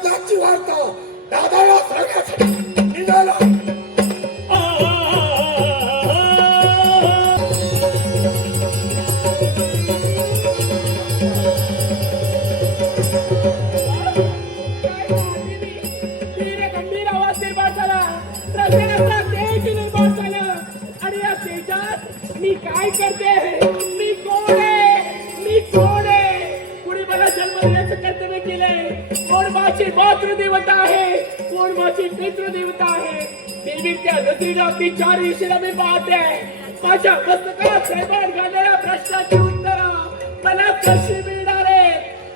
आनंदाची वार्ता दादाला सांगण्यासाठी निघालो. गंभीर आवाज निर्माण झाला, प्रत्येकाचा तेज निर्माण झालं. आणि या तेजात मी काय करते, मी कोण आहे, मी कोण आहे, कुणी मला जन्म देण्याचं कर्तव्य केलंय, कोण माझी मातृदेवता आहे, कोण माझी पितृदेवता आहे. देवीच्या नजरेला मी चार दिशेला मी पाहते. माझ्या मस्तकात सैमान घालणाऱ्या प्रश्नाची उत्तर मला कशी मिळणार आहे.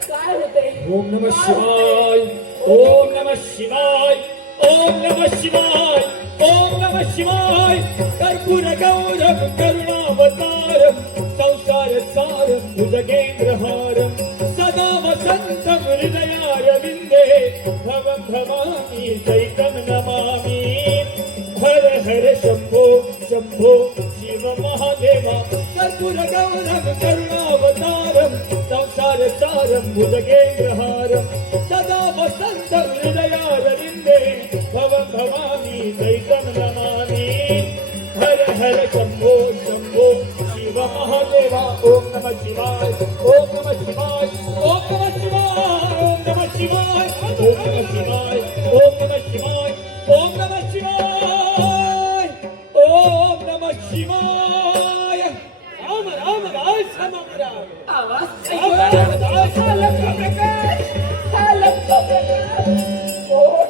काय होते? ओम नमः शिवाय, ओम नमः शिवाय, ओम नमः शिवाय, ओम नमः शिवाय. कर्पूर गौरम करुणावतारम संसार सारम भुजगेंद्रहारम सदा वसंतम हृदयारविंदे भवं भवामि सहितं नमामि. हर हर शंभो शंभो शिव महादेवा. कर्पूर गौरम करुणावतारम संसार सारम भुजगेंद्रहारम सदा वसंतं हृदयारविंदे भवं भवामि सहितं नमामि. हर हर शंभो शंभो शिव महादेवा. ओम नमः शिवाय, ओम नमः शिवाय, ओम नमः शिवाय, ओम नमः शिवाय, ओम नमः शिवाय, ओम नमः शिवाय, ओम नमः शिवाय, ओम नमः शिवाय. राम राम राय समग्राम. आवाज हा लक्ष्य प्रकाश, हा लक्ष्य प्रकाश. कोण?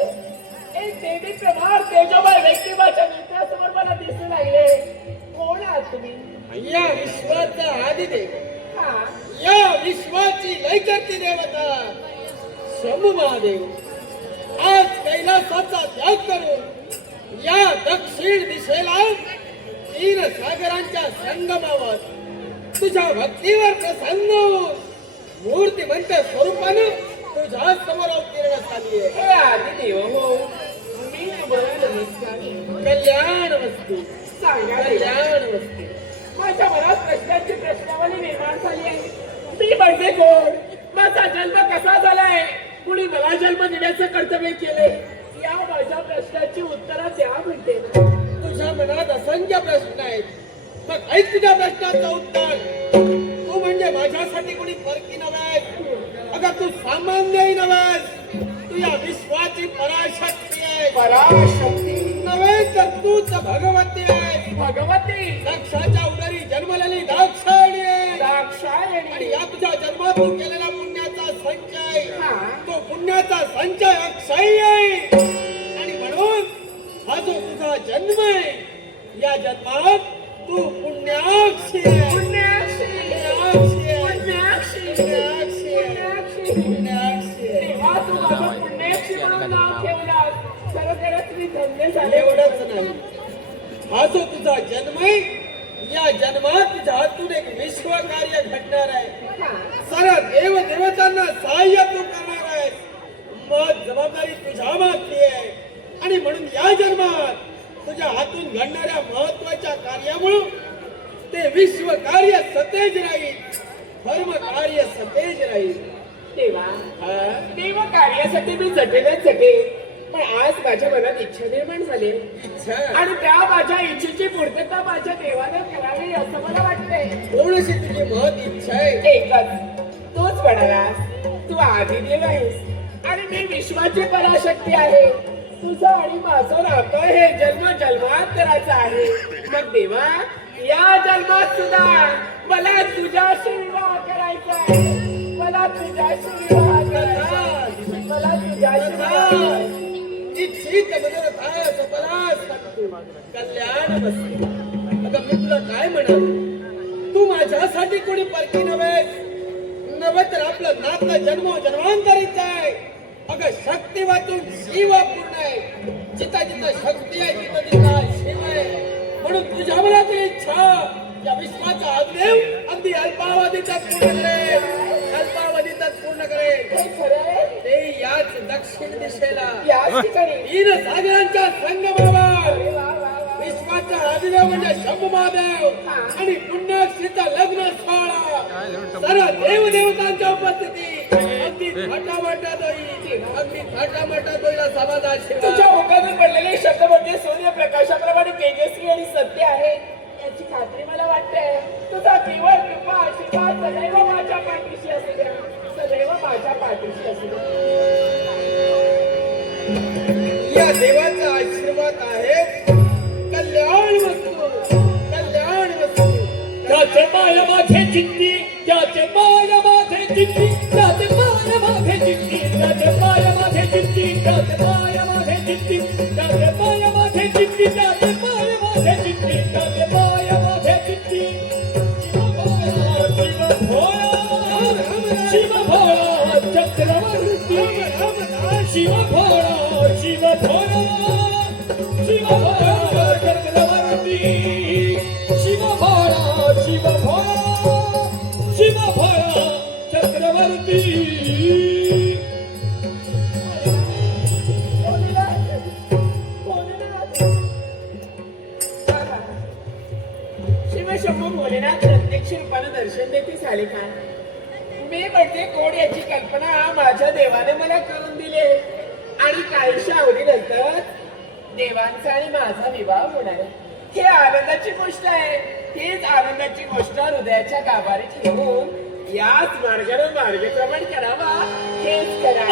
एक देवी प्रभार तेजोमय व्यक्ती माझ्या नेत्रासमोर मला दिसू लागले. कोण आहात तुम्ही? या विश्वाचा आदिदेव, हा, या विश्वाची लयकर्ती देवता शंभू महादेव आज कैलासाचा त्याग करून या दक्षिण दिशेला 3 सागरांच्या संगमावर तुझ्या भक्तीवर प्रसन्न होऊन मूर्तिमंत स्वरूपानं तुझ्या समोर अवतीर्ण झाली आहे. हे आदिदेव हो, मी बोलायला निसकामी. कल्याण वस्तू, सांगा देवा. कल्याण वस्तू. माझ्या मनात प्रश्नांची प्रश्नावली निर्माण झाली आहे. मी म्हणजे कोण, माझा जन्म कसा झालाय, कुणी मला जन्म देण्याचं कर्तव्य केले, या माझ्या प्रश्नाची उत्तरं द्या म्हणते ना. तुझ्या मनात असंख्य प्रश्न आहेत. मग ऐक तुझ्या प्रश्नाचं उत्तर. तू म्हणजे माझ्यासाठी कोणी फरकी नव्हेस. अगं तू सामान्यही नव्हेस. तू या विश्वाची पराशक्ती आहे. पराशक्ती नव्हे तर तूच भगवती आहे. भगवती दक्षाच्या उदरी जन्मलेली दाक्षायणी आहे. दाक्षायणी. आणि या तुझ्या जन्मातून केलेला पुण्याचा संचय, हा. तो पुण्याचा संचय अक्षयी आहे. आणि म्हणून हा जो तुझा जन्म आहे, या जन्मात तू पुण्याक्षी आहे. पुण्याक्षी. पुण्याक्षी आहे. पुण्याक्षी. पुण्याक्षी आहे. पुण्याक्षी. पुण्याक्षी आहे. तेव्हा तू माझं पुण्याक्षी म्हणून नाव ठेवलास. खरोखरच मी धन्य झाले. एवढंच नाही, हा जो तुझा जन्म आहे, या जन्मात तुझ्या हातून एक विश्व कार्य घडणार आहे. हा. साऱ्या देव देवतांना सहाय्य तू करणार आहेस. मग जबाबदारी तुझ्या मागची आहे. आणि म्हणून या जन्मात तुझ्या हातून घडणाऱ्या महत्वाच्या कार्यामुळे ते विश्व कार्य सतेज राहील, धर्म कार्य सतेज राहील. देवा, हा? देव कार्यासाठी मी झटेलच झटेल. पण आज माझ्या मनात इच्छा निर्माण झाली इच्छा आणि त्या माझ्या इच्छेची पूर्तता माझ्या देवाने करावी असं मला वाटतंय. थोडीशी तुझी महत इच्छा आहे. एकच, तूच म्हणालास तू आदिदेव आहेस आणि मी विश्वाची पराशक्ती आहे. तुझं आणि माझं नातं हे जन्म जन्मांतराचं आहे. मग देवा, या जन्मात सुद्धा मला तुझ्याशी विवाह करायचा आहे. मला तुझ्याशी विवाह करायचा आहे. मला तुझ्याशी विवाह. इच्छित मनोरथाय सफलास कल्याण बसते. आता मी तुला काय म्हणाल, तू माझ्यासाठी कोणी परकी नव्हेस. नव्हे तर आपलं नातं जन्मोजन्मांतरीच आहे. अगं शक्ती वाचून शिव पूर्ण आहे. जिथं जिथं शक्ती आहे तिथं तिथं शिव आहे. म्हणून तुझ्या मनातील इच्छा या विश्वाचा आदिदेव अगदी अल्पावधीतच पूर्ण करेल. अल्पावधीतच पूर्ण करेल. हे खरं आहे? ते याच दक्षिण दिशेला याच ठिकाणी 3 सागरांच्या संगमावर अरे वा वा वा. विश्वाचा आदिदेव म्हणजे शंभू महादेव हा. आणि पुण्याक्षीचा लग्न सोहळा, सर्व देवदेवतांच्या उपस्थिती, अगदी थाटामाटा दोई अगदी थाटामाटा दोईला समाज आशीर्वाद तुझ्या मुखातून पडलेले शब्द म्हणजे सूर्यप्रकाशाप्रमाणे तेजस्वी आणि सत्य आहे याची खात्री मला वाटते. तुझा केवळ कृपा आशीर्वाद सदैव माझ्या पाठीशी असू द्या, सदैव माझ्या पाठीशी असू द्या. या देवाचा आशीर्वाद आहे कल्याण वस्तू कल्याण वस्तू त्याचे पाय माझे चित्ती, त्याचे पाय माझे चित्ती, त्याचे पाय माझे चित्ती, त्याचे पाय माझे चित्ती, त्याचे पाय माझे चित्ती, त्याचे पाय माझे चित्ती, त्याचे पाय माझे चित्ती, त्याचे पाय माझे चित्ती. शिव भोळा चक्रवर्ती, शिव भोळा, शिव भोळा, शिव भोळा चक्रवर्ती, शिव भोळा, शिव भोळा, शिव भोळा चक्रवर्ती. शिवशंभू भोलेनाथ प्रत्यक्ष रूपानं दर्शन देते झाले का? मी म्हणजे कोण याची कल्पना माझ्या देवाने मला करून दिली आणि काहीशा अवधीनंतर देवांचा आणि माझा विवाह होणार आहे. हे आनंदाची गोष्ट आहे. हीच आनंदाची गोष्ट हृदयाच्या गाभारीत ठेवून याच मार्गाने मार्गक्रमण करावा हेच करा.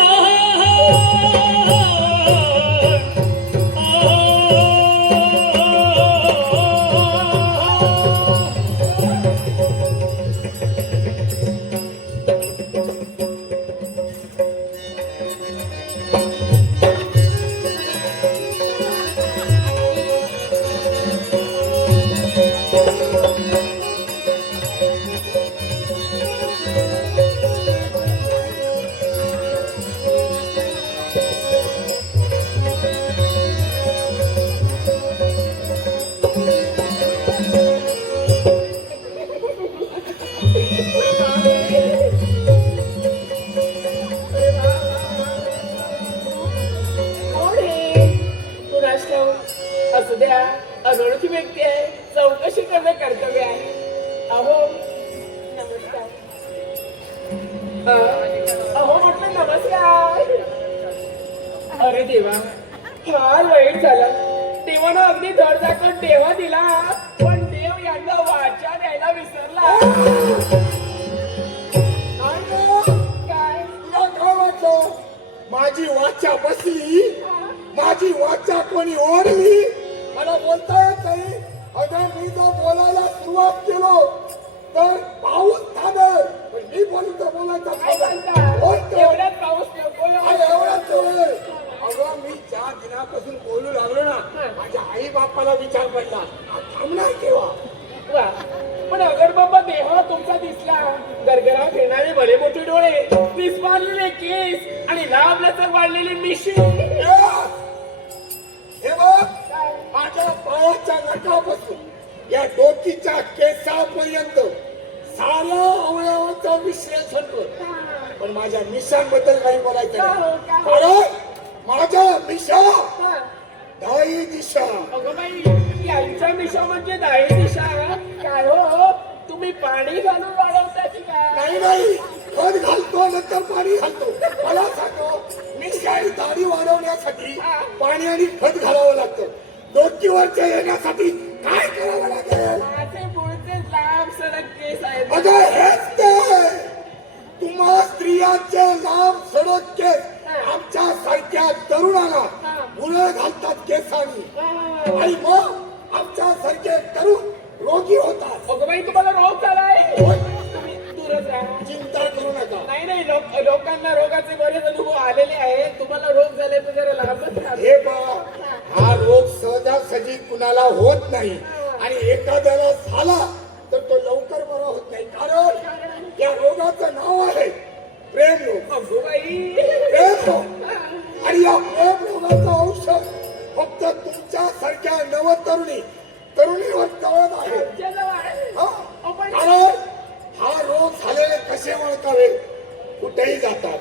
असू द्या, अनोळखी व्यक्ती आहे, चौकशी करणं कर्तव्य आहे. अहो नमस्कार. अहो म्हटलं नमस्कार. अरे देवा, फार वाईट झालं. देवानं अगदी धड दाखवून देवा दिला, पण देव यांना वाचा द्यायला विसरला. काय तुला काय वाटलं माझी वाचा बसली, माझी वाचा कोणी ओढली? मला बोलता येत नाही. अगं मी जर बोलायला सुरुवात केलो तर पाऊस थांबेल, पण मी बोलू तर काय सांगता? बोलतो एवढ्यात पाऊस नको. एवढाच होय. अगं मी 4 दिनापासून बोलू लागलो ना, माझ्या आई बापाला विचार पडला हा थांबणार केव्हा? वा, पण अगर बाबा देह तुमचा दिसला, गरगरा फिरणारे भले मोठे डोळे, विस्मारलेले केस आणि लांब लचक वाढलेली मिशी. हे बघ, माझ्या पायाच्या नखापासून या डोकीच्या केसापर्यंत साऱ्या अवयवांचं विश्लेषण कर, पण माझ्या मिशांबद्दल काही बोलायचं नाही. कारण माझ्या मिशा दाई दिशा. अगं बाई, यांच्या मिशा म्हणजे दाही दिशा. काय हो, तुम्ही पाणी घालून वाढवता की काय? नाही नाही, खत घालतो नंतर पाणी घालतो. मला सांगतो, मिशा आणि दाढी वाढवण्यासाठी पाणी आणि खत घालावं लागतं. डोकीवरच्या येण्यासाठी काय करावं लागेल? माझे पुढचे लांब सडक केस आहेत. अगं हेच ते, तुम्हा स्त्रियांचे लांब सडक केस आमच्या सारख्या तरुणाला मुळं घालतात केसांनी, आणि मग आमच्या सारखे तरुण रोगी होतात. अगं बाई, तुम्हाला रोग झालाय. होय. तुम्ही दूरच राहा. चिंता करू नका. नाही नाही, लोकांना रोगाचे बरेच अनुभव आलेले आहेत. तुम्हाला रोग झाले तर जरा लांबच राहा. हे बघ, हा रोग सहजासहजी कुणाला होत नाही, आणि एखाद्याला झाला तर तो लवकर बरा होत नाही. कारण या रोगाचं नाव आहे प्रेम रोग. अगो बाई, प्रेम रोग. आणि या प्रेम रोगाचं औषध फक्त तुमच्या सारख्या तरुणीवर कळत आहे. हा? कारण हा रोग झालेले कसे ओळखावे? कुठेही जातात,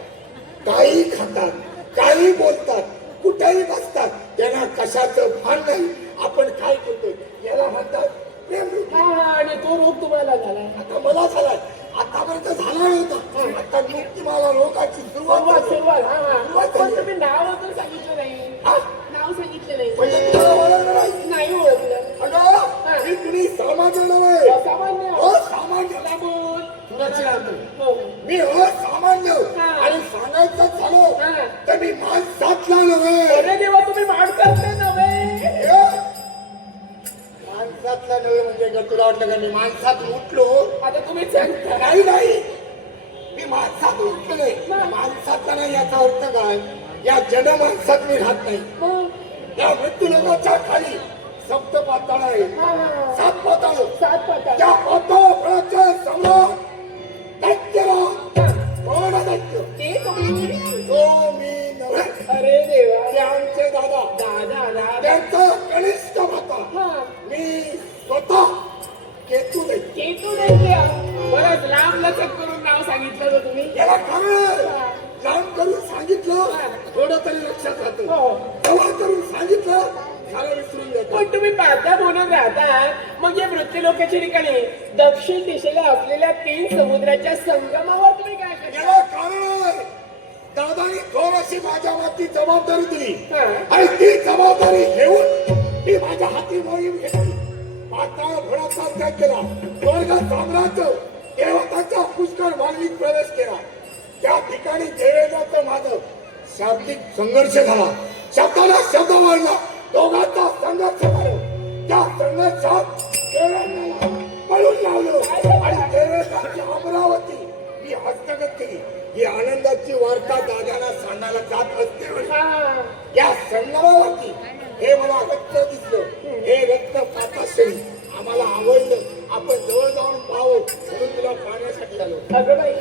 काही खातात, काही बोलतात, कुठेही बसतात, त्यांना कशाचं भान नाही. आपण काय करतो याला म्हणतात प्रेम रोग. आणि तो रोग तुम्हाला झाला. आता मला झालाय. आतापर्यंत झाला नव्हता. आता नुकती मला रोगाची सुरुवात झाली. सुरुवात पण तुम्ही नाव अजून सांगितलं नाही. हा? नाव सांगितलं नाही. म्हणजे तुम्हाला ओळखलं नाही? नाही ओळखलं. अगं मी तुम्ही सामान्य नव्हे. असामान्य. असामान्य. बोल. सुरक्षित मी असामान्य आणि सांगायचं झालं तर मी माणसातला नव्हे. अरे देवा तुम्ही माणसातले नव्हे. माणसातला नव्हे म्हणजे का तुला वाटलं का मी माणसात उठलो? आता तुम्ही सांगता. नाही नाही मी माणसात उठलो नाही. माणसातला नाही याचा अर्थ काय? या जड माणसात मी राहत नाही. या मृत्यू लोकांच्या खाली सप्त पाताळ आहे. 7 पाताळ. 7 पाताळ. त्या पाताळाचे सम्राट दैत्यराज. कोण आहे दैत्य? ते तुम्ही. तो मी नव्हे. अरे देवा. ते आमचे दादा. दादा. त्यांचा कनिष्ठ भाता. मी स्वतः केतू दैत्य. केतू दैत्य. बरंच लांब लचक करून नाव सांगितलं होतं तुम्ही. याला कारण लांब करून सांगितलं थोडं तरी लक्षात राहतं. जवळ करून सांगितलं झालं विसरून जातं. पण तुम्ही पाहता बोलून राहता मग या मृत्यू लोकांच्या ठिकाणी दक्षिण दिशेला असलेल्या 3 समुद्राच्या संगमावर तुम्ही काय करता? याला कारण आहे दादानी थोडीशी माझ्या हाती जबाबदारी दिली आणि ती जबाबदारी घेऊन मी माझ्या हाती मोहीम घेतली. पाताळ भडाचा त्याग केला. स्वर्ग साम्राज्य देवताचा पुष्कर मानवीत प्रवेश केला. त्या ठिकाणी देवेंद्राचं माझं शाब्दिक संघर्ष झाला. शब्दाला शब्द वाढला. दोघांचा संघर्ष झाला. त्या संघर्षात देवेंद्राला पळून लावलं आणि देवेंद्राची अमरावती मी हस्तगत केली. ही आनंदाची वार्ता दादाला सांगायला जात असते वेळी या संगमावरती हे मला रक्त दिसलं. हे रक्त पाताक्षणी आम्हाला आवडलं. आपण जवळ जाऊन पाहावं म्हणून तुला पाहण्यासाठी आलो. अगं बाई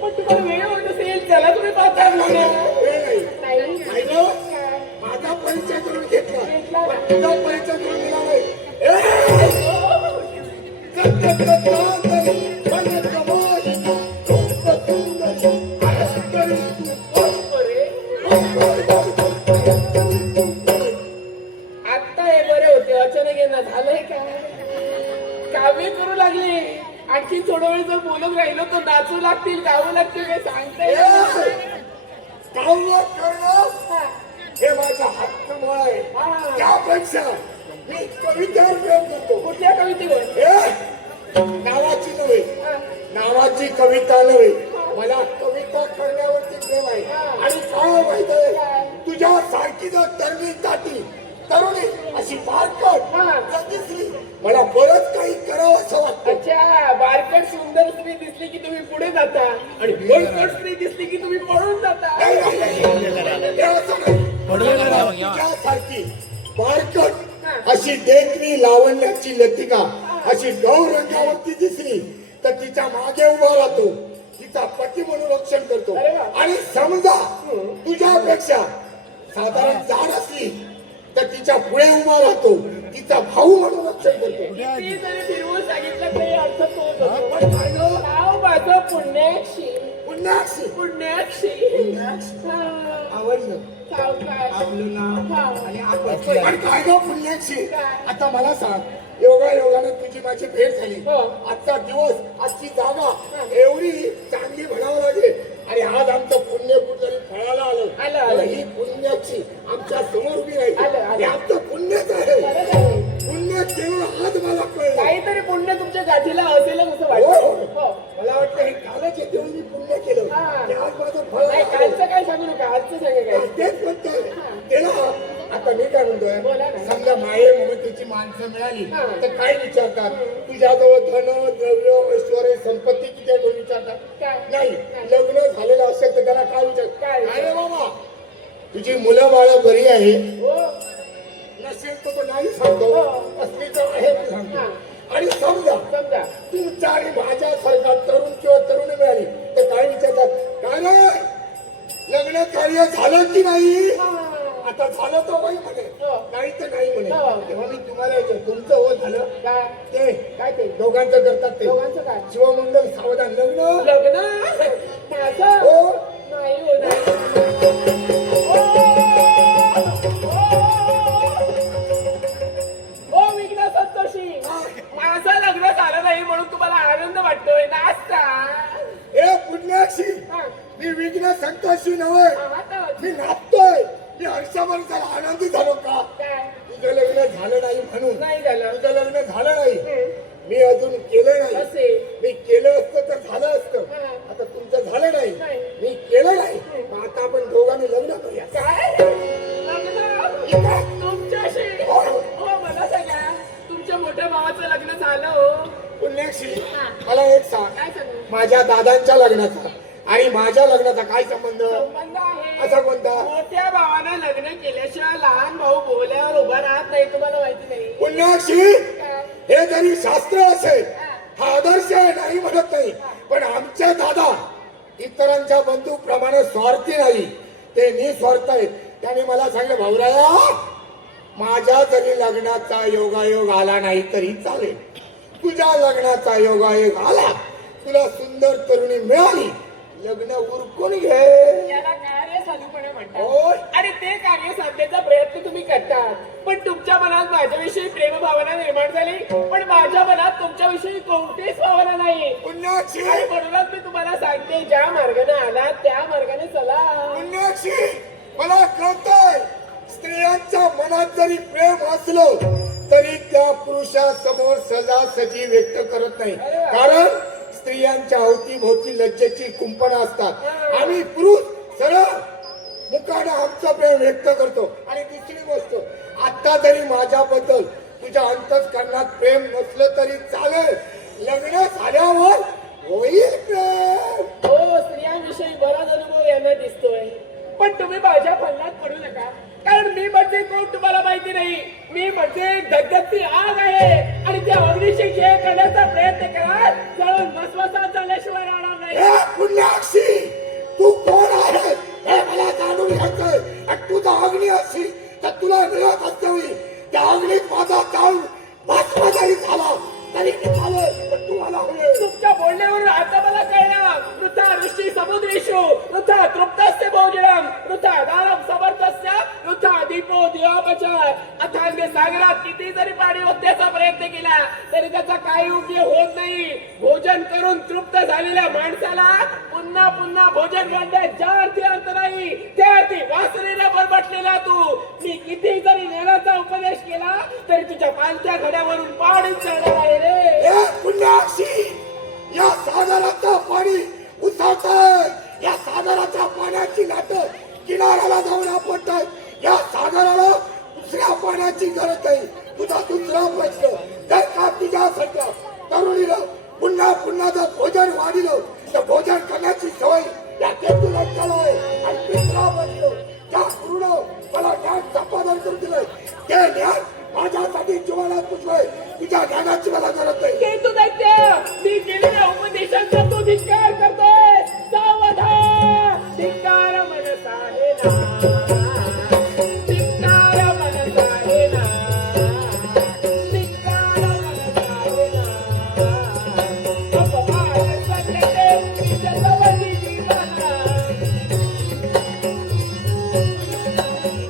पण तुम्हाला वेळ होत असेल चला तुम्ही पाहता वेळ नाही. नाही गं, माझा परिचय करून घेतला पण तुझा परिचय करून दिला नाही. आता हे बरे होते अचानक यांना झालंय काय काव्य करू लागले. आणखी थोडा वेळ जर बोलत राहिलो तर नाचू लागतील गावं लागतील हे सांगता येत नाही. काव्य करणं हा. हे माझा हक्कमुळे आहे. हा. त्यापेक्षा मी कवितेवर प्रेम करतो. कुठल्या कवितेवर? नावाची नव्हे. हा. नावाची कविता नव्हे. मला कविता करण्यावरती प्रेम आहे. आणि काय माहित आहे तुझ्या सारखी जर तरुणी जाती तरुणी अशी बारकट दिसली मला बरंच काही करावं असं वाटतं. अच्छा बारकट सुंदर स्त्री दिसली की तुम्ही पुढे जाता आणि बळकट स्त्री दिसली की तुम्ही पळून जाता. नाही, नाही, नाही. हे असं नाही. तुझ्यासारखी बारकट अशी देखणी लावण्याची लतिका अशी गौर रंगावरती दिसली तर तिच्या मागे उभा राहतो. तिचा पती म्हणून रक्षण करतो. आणि समजा तुझ्यापेक्षा साधारण जाड असली तर तिच्या पुढे उभा राहतो. तिचा भाऊ म्हणून रक्षण करतो. किती जरी फिरवून सांगितलं तरी अर्थ तोच होतो. पण काय गं? नाव माझं पुण्याक्षी. पुण्याक्षी. पुण्याक्षी. हा. आवडलं सावकाश. आपलं नाव हा. आणि आपण पण काय गं पुण्याक्षी काय? आता मला सांग योगायोगानं तुझी माझी भेट झाली. हो. आजचा दिवस आजची जागा एवढी चांगली म्हणावं लागेल आणि आज आमचं पुण्य कुठतरी फळाला आलं. आलं. ही पुण्याची आमच्या समोर उभी राहिली. आलं. हे आमचं पुण्यच आहे. खरंच आहे. पुण्य केवळ आज मला कळलं. काहीतरी पुण्य तुमच्या गाठीला असेलच असं हो, वाटतं. हो. मला वाटतं हे कालच येते मी पुण्य केलं हा. ते आज माझं फळ नाही कालचं काय सांगू नका आजचं सांगा काय. तेच म्हणतोय त्याला. आता मी काय म्हणतोय बोला ना. समजा माये ममतेची माणसं मिळाली हा. तर काय विचारतात तुझ्याजवळ धन द्रव्य ऐश्वर्य संपत्ती किती आहे कोण विचारतात काय? नाही. लग्न झालेलं असेल तर त्याला काय विचारतात काय? काय रे बाबा तुझी मुलं बाळ बरी आहे हो. नसेल तर तो नाही सांगतो. हो. असली तर आहे तू सांगतो. हा. आणि समजा समजा तुमच्या आणि माझ्यासारखा तरुण किंवा तरुणी मिळाली तर काय विचारतात काय रे लग्न कार्य झालं की नाही. आता झालं तर होई म्हणे हो. नाही तर नाही म्हणे. हो. तेव्हा मी तुम्हाला विचारतो तुमचं हो झालं काय ते काय ते दोघांचं करतात ते दोघांचं काय? शिवमंगल सावधान लग्न लग्न माझं हो नाही हो नाही. ओ विघ्न संतोषी माझं लग्न झालं नाही म्हणून तुम्हाला आनंद वाटतोय नाचता. आपण त्याला आनंदी झालो का? काय तुझं लग्न झालं नाही म्हणून. नाही झालं तुझं लग्न झालं नाही, मी अजून केलं नाही. असे मी केलं असतं तर झालं असतं. हा. आता तुमचं झालं नाही, नाही. मी केलं नाही. मग आता आपण दोघांनी लग्न करूया. काय लग्न तुमच्याशी? हो मला सांगा, तुमच्या मोठ्या भावाचं लग्न झालं हो. पुण्याक्षी हा. मला एक सांग, काय सांगू? माझ्या दादांच्या लग्नाचा आणि माझ्या लग्नाचा काय संबंध? संबंध आहे. असा कोणता? मोठ्या भावानं लग्न केल्याशिवाय लहान भाऊ बोल्यावर उभा राहत नाही, तुम्हाला माहिती नाही? पुण्याक्षी काय? हे जरी शास्त्र असेल, हा आदर्श आहे नाही म्हणत नाही, पण आमचे दादा इतरांच्या बंधूप्रमाणे स्वार्थी नाही, ते निस्वार्थ आहेत. त्याने मला सांगितलं, भाऊराया माझ्या जरी लग्नाचा योगायोग आला नाही तरी चालेल, तुझ्या लग्नाचा योगायोग आला, तुला सुंदर तरुणी मिळाली, लग्न उरकून घे. याला कार्य साधूपणे म्हणतात. होय. आणि ते कार्य साधण्याचा प्रयत्न तुम्ही करतात, पण तुमच्या मनात माझ्याविषयी प्रेमभावना निर्माण झाली, पण माझ्या मनात तुमच्याविषयी कोणतीच भावना नाही. पुण्याक्षी आणि म्हणूनच मी तुम्हाला सांगते, ज्या मार्गाने आला त्या मार्गाने चला. पुण्याक्षी मला कळतंय, स्त्रियांच्या मनात जरी प्रेम असलो तरी त्या पुरुषासमोर सजासजी व्यक्त करत नाही, कारण स्त्रियांच्या अवतीभोवती लज्जेची कुंपणं असतात. आम्ही पुरुष सरळ मुखाने आमचं प्रेम व्यक्त करतो. आणि दुसरी गोष्ट, आता जरी माझ्याबद्दल तुझ्या अंतःकरणात प्रेम नसलं तरी चालेल, लग्न झाल्यावर होईल प्रेम. हो, स्त्रियांविषयी बराच अनुभव यांना दिसतोय, पण तुम्ही माझ्या फल्लात पडू नका, कारण मी म्हणजे कोण तुम्हाला माहिती नाही. मी म्हणजे धगधगती आग आहे, आणि त्या अग्नीशी खेळ करण्याचा प्रयत्न कराल, जळून भस्मसात झाल्याशिवाय राहणार नाही. हे पुण्याक्षी, तू कोण आहे हे मला जाणून घ्यायचंय. आणि तुझा अग्नी असेल तर तुला मिळत असते, त्या अग्नीत माझा जाऊन भस्म जरी झाला तरी चालेल, पण तुम्हाला होईल. तुमच्या बोलण्यावरून आता मला कळणार, वृथा ऋषी समुद्रेषु वृथा तृप्तस्य भोजनम वृथा दारम समर्थस्य वृथा दीपो दिवापचार. अथांग सागरात किती जरी पाणी ओतण्याचा प्रयत्न केला तरी त्याचा काही उपयोग होत नाही. भोजन करून तृप्त झालेल्या माणसाला पुन्हा पुन्हा भोजन वाढण्यात ज्या अर्थी अर्थ नाही, त्या अर्थी वासनेला बरबटलेला तू. मी किती जरी ज्ञानाचा उपदेश केला तरी तुझ्या पालत्या घड्यावरून पाणी चढणार आहे रे. हे पुण्याक्षी, या सागराचं पाणी उसाळतंय, या सागराच्या पाण्याची लाटं किनाऱ्याला जाऊन आपटतात. या सागराला दुसऱ्या पाण्याची गरज नाही. तुझा दुसरा प्रश्न, जर का तुझ्यासारख्या तरुणीला पुन्हा पुन्हा जर भोजन वाढिलं तर भोजन करण्याची सवय या तुला आहे. आणि तिसरा प्रश्न, ज्या गुरुनं मला ज्ञान संपादन करून दिलंय ते ज्ञान माझ्यासाठी जीवनात पुजलंय, तुझ्या ज्ञानाची मला गरज नाही. हे तू दैत्य, मी केलेल्या उपदेशांचा तू धिक्कार करतोय. सावधान, धिक्कार मनसा हे ना, धिक्कार मनसा हे ना, धिक्कार मनसा हे ना. अपमान सत्यते विषसवती जीवना,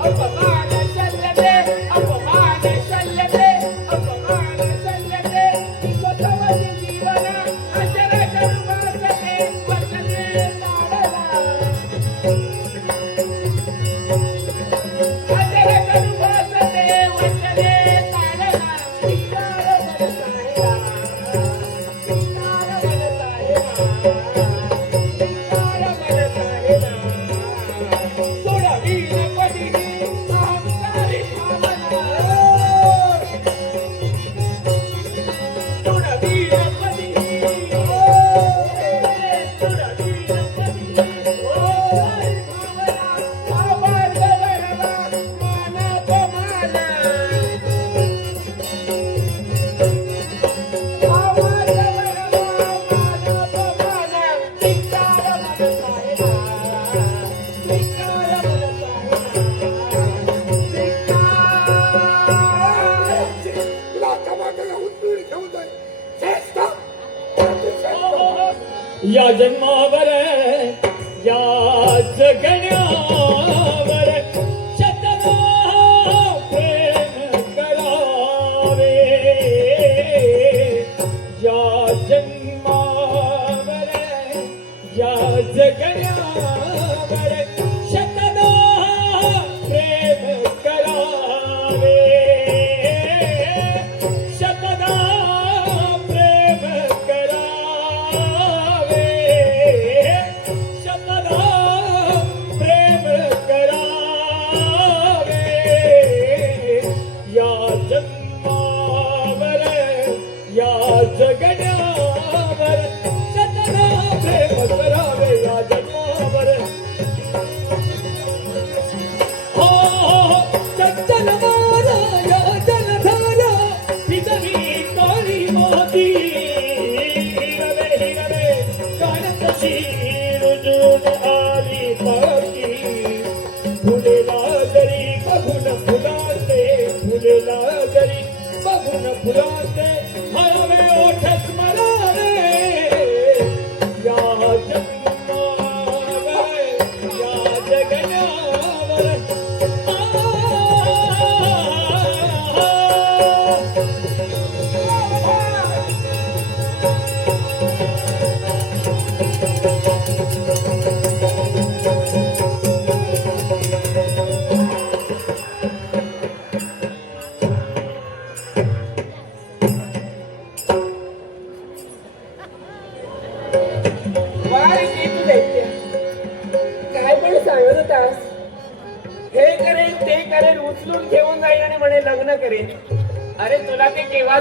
अपमान सत्यते, अपमान सत्यते, अपमान सत्यते विषसवती जीवना. अचर करुणासते वचने काढला, अचर करुणासते वचने काढला. धिक्कार मनसा हे ना, धिक्कार मनसा हे ना, धिक्कार मनसा हे ना. सोडवीन पदिनी अहंकारी भावना, सोडवीन पदिनी, सोडवीन पदिनी अहंकारी भावना. आवाज वरवा मानापमाना, आवाज वरवा मानापमाना. धिक्कार मनसा हे ना, धिक्कार मनसा हे ना, धिक्कार. तुला टमाटर उतरून घेऊन जाईल. श्रेष्ठ, या जन्मावर या जगण्यावर शतदा प्रेम करावे. या जन्मावर या जगण्यावर शतदा प्रेम बघून फुलाचे हळवे ओठ स्मरावे या जगन्नावर या जगन्नावर वारे की तू दैत्य. काय पण सांगत होतास हे करेन ते करेन उचलून घेऊन जाईन आणि म्हणे लग्न करेन. अरे तुला ते केव्हा